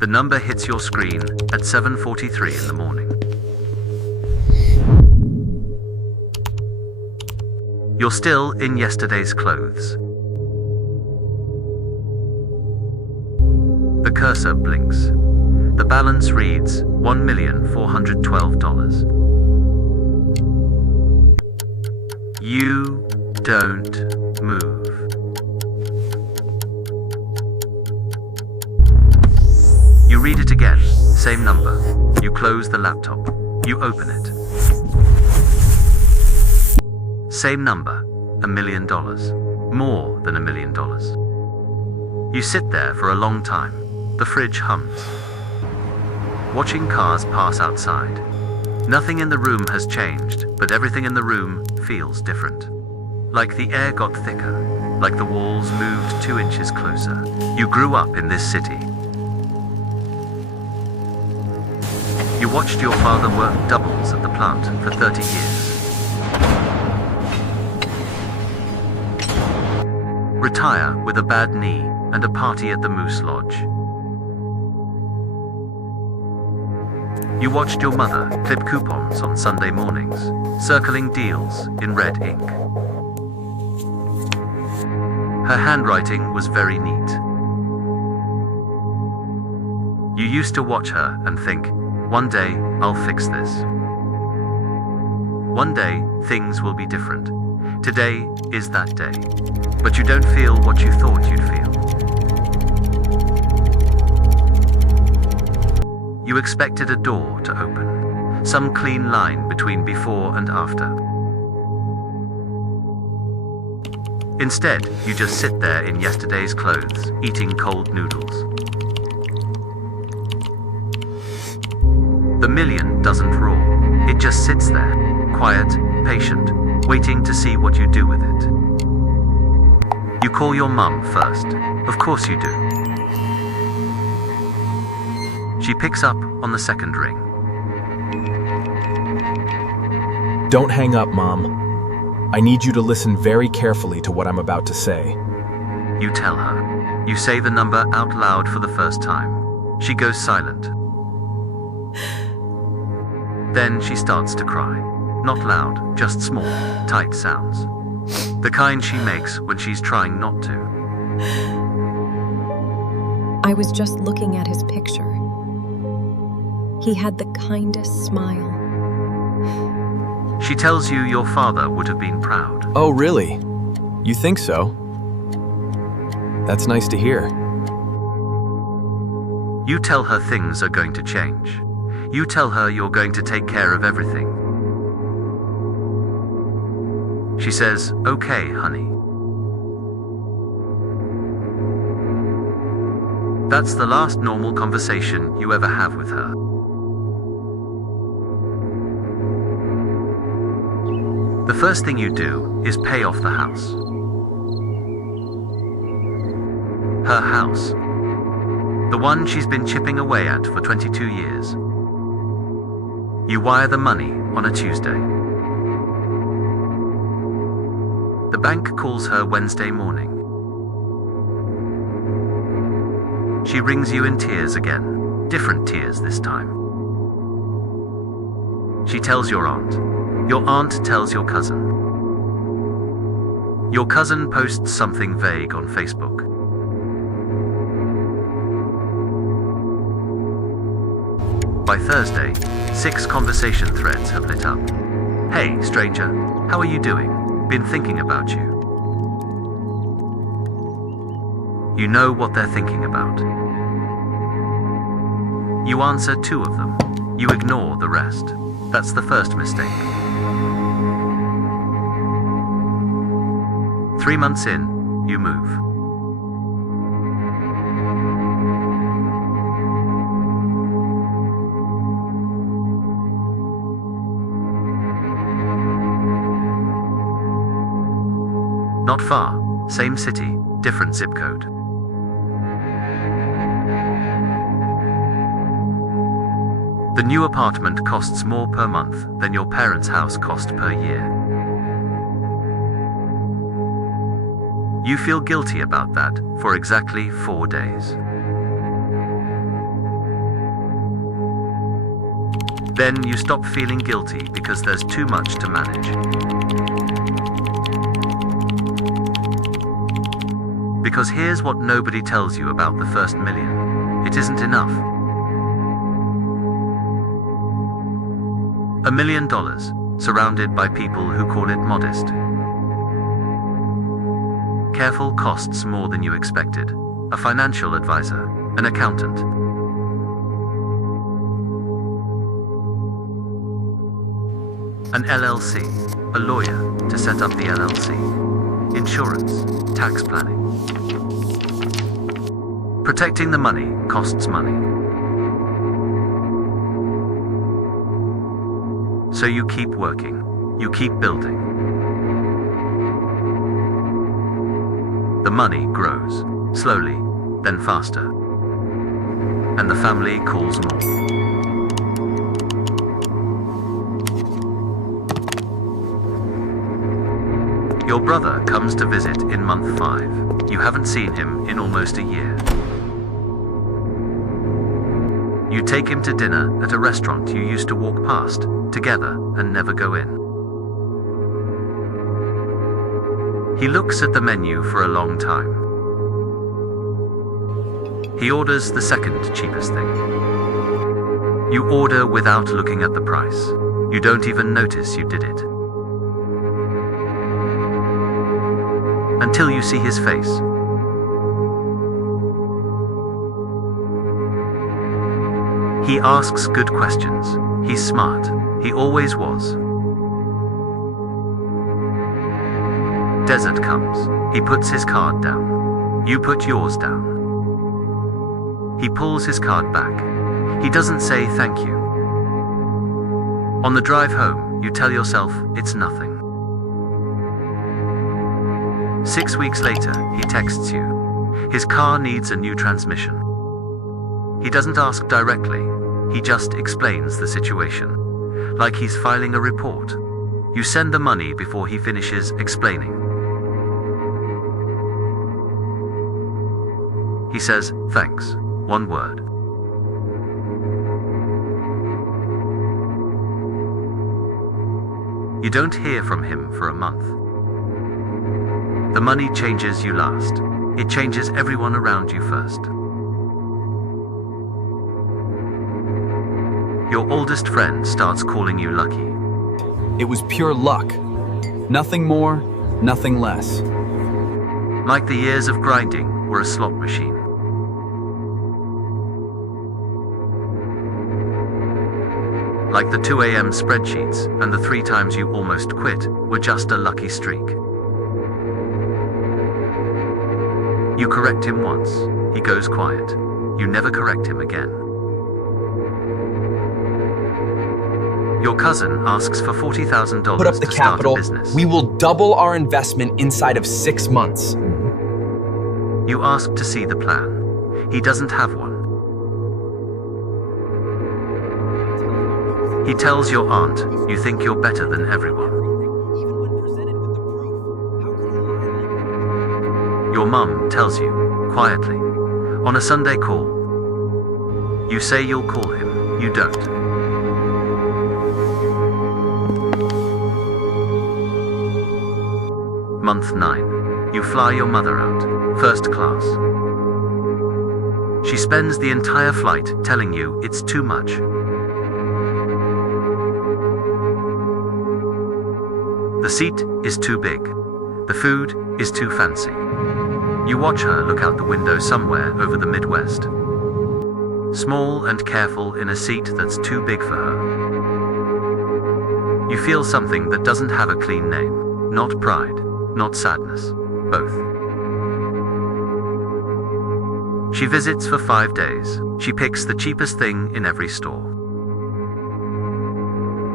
The number hits your screen at 7:43 in the morning. You're still in yesterday's clothes. The cursor blinks. The balance reads $1,412,000. You don't move. You read it again, same number. You close the laptop. You open it. Same number, $1 million. More than $1 million. You sit there for a long time. The fridge hums. Watching cars pass outside. Nothing in the room has changed, but everything in the room feels different. Like the air got thicker, like the walls moved 2 inches closer. You grew up in this city. You watched your father work doubles at the plant for 30 years. Retire with a bad knee and a party at the Moose Lodge. You watched your mother clip coupons on Sunday mornings, circling deals in red ink. Her handwriting was very neat. You used to watch her and think, one day I'll fix this. One day things will be different. Today is that day. But you don't feel what you thought you'd feel. You expected a door to open, some clean line between before and after. Instead, you just sit there in yesterday's clothes, eating cold noodles. The million doesn't roar. It just sits there, quiet, patient, waiting to see what you do with it. You call your mum first. Of course you do. She picks up on the second ring. Don't hang up, Mom. I need you to listen very carefully to what I'm about to say. You tell her. You say the number out loud for the first time. She goes silent. Then she starts to cry. Not loud, just small, tight sounds. The kind she makes when she's trying not to. I was just looking at his picture. He had the kindest smile. She tells you your father would have been proud. Oh, really? You think so? That's nice to hear. You tell her things are going to change. You tell her you're going to take care of everything. She says, okay, honey. That's the last normal conversation you ever have with her. The first thing you do is pay off the house. Her house. The one she's been chipping away at for 22 years. You wire the money on a Tuesday. The bank calls her Wednesday morning. She rings you in tears again, different tears this time. She tells your aunt. Your aunt tells your cousin. Your cousin posts something vague on Facebook. By Thursday, 6 conversation threads have lit up. Hey, stranger, how are you doing? Been thinking about you. You know what they're thinking about. You answer 2 of them. You ignore the rest. That's the first mistake. 3 months in, you move. Not far, same city, different zip code. The new apartment costs more per month than your parents' house cost per year. You feel guilty about that for exactly 4 days. Then you stop feeling guilty because there's too much to manage. Because here's what nobody tells you about the first million. It isn't enough. $1 million, surrounded by people who call it modest. Careful costs more than you expected. A financial advisor, an accountant. An LLC, a lawyer to set up the LLC. Insurance, tax planning. Protecting the money costs money. So you keep working, you keep building. The money grows, slowly, then faster. And the family calls more. Your brother comes to visit in month 5. You haven't seen him in almost a year. You take him to dinner at a restaurant you used to walk past together and never go in. He looks at the menu for a long time. He orders the second cheapest thing. You order without looking at the price. You don't even notice you did it. Until you see his face. He asks good questions. He's smart. He always was. Desert comes. He puts his card down. You put yours down. He pulls his card back. He doesn't say thank you. On the drive home, you tell yourself it's nothing. 6 weeks later, he texts you. His car needs a new transmission. He doesn't ask directly. He just explains the situation, like he's filing a report. You send the money before he finishes explaining. He says, thanks, one word. You don't hear from him for a month. The money changes you last. It changes everyone around you first. Your oldest friend starts calling you lucky. It was pure luck. Nothing more, nothing less. Like the years of grinding were a slot machine. Like the 2 a.m. spreadsheets and the 3 times you almost quit were just a lucky streak. You correct him once, he goes quiet. You never correct him again. Your cousin asks for $40,000 Put up the to start capital. a business. We will double our investment inside of 6 months. You ask to see the plan. He doesn't have one. He tells your aunt you think you're better than everyone. Your mum tells you, quietly, on a Sunday call. You say you'll call him, you don't. Month 9. You fly your mother out, first class. She spends the entire flight telling you it's too much. The seat is too big. The food is too fancy. You watch her look out the window somewhere over the Midwest. Small and careful in a seat that's too big for her. You feel something that doesn't have a clean name. Not pride, not sadness, both. She visits for 5 days. She picks the cheapest thing in every store.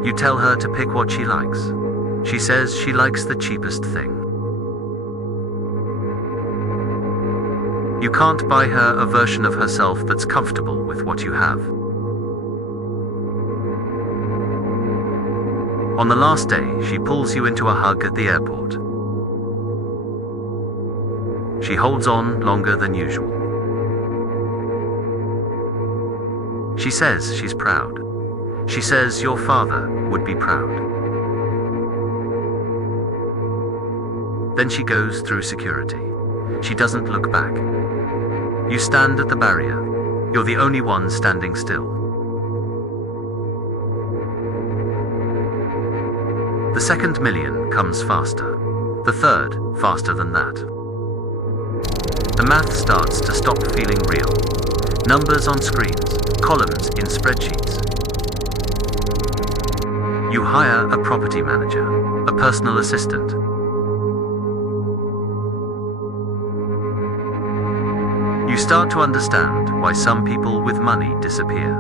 You tell her to pick what she likes. She says she likes the cheapest thing. You can't buy her a version of herself that's comfortable with what you have. On the last day, she pulls you into a hug at the airport. She holds on longer than usual. She says she's proud. She says your father would be proud. Then she goes through security. She doesn't look back. You stand at the barrier. You're the only one standing still. The second million comes faster. The third, faster than that. The math starts to stop feeling real. Numbers on screens, columns in spreadsheets. You hire a property manager, a personal assistant. You start to understand why some people with money disappear.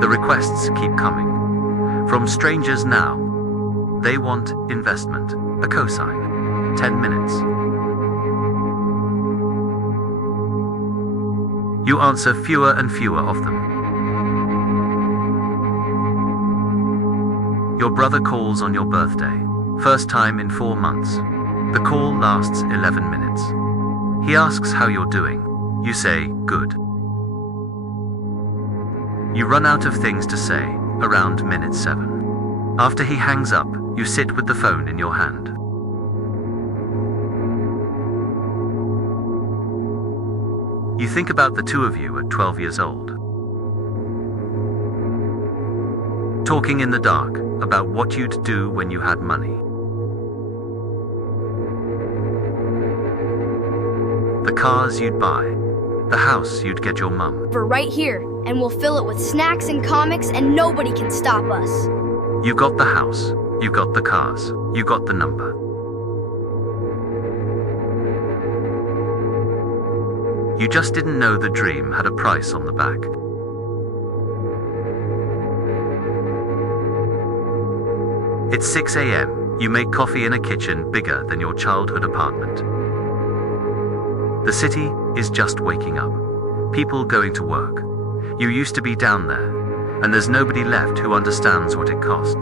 The requests keep coming. From strangers now. They want investment, a cosign, 10 minutes. You answer fewer and fewer of them. Your brother calls on your birthday, first time in 4 months. The call lasts 11 minutes. He asks how you're doing. You say, good. You run out of things to say around minute 7. After he hangs up, you sit with the phone in your hand. You think about the two of you at 12 years old. Talking in the dark about what you'd do when you had money. The cars you'd buy, the house you'd get your mum. We're right here, and we'll fill it with snacks and comics, and nobody can stop us. You got the house, you got the cars, you got the number. You just didn't know the dream had a price on the back. It's 6 a.m. You make coffee in a kitchen bigger than your childhood apartment. The city is just waking up. People going to work. You used to be down there, and there's nobody left who understands what it cost.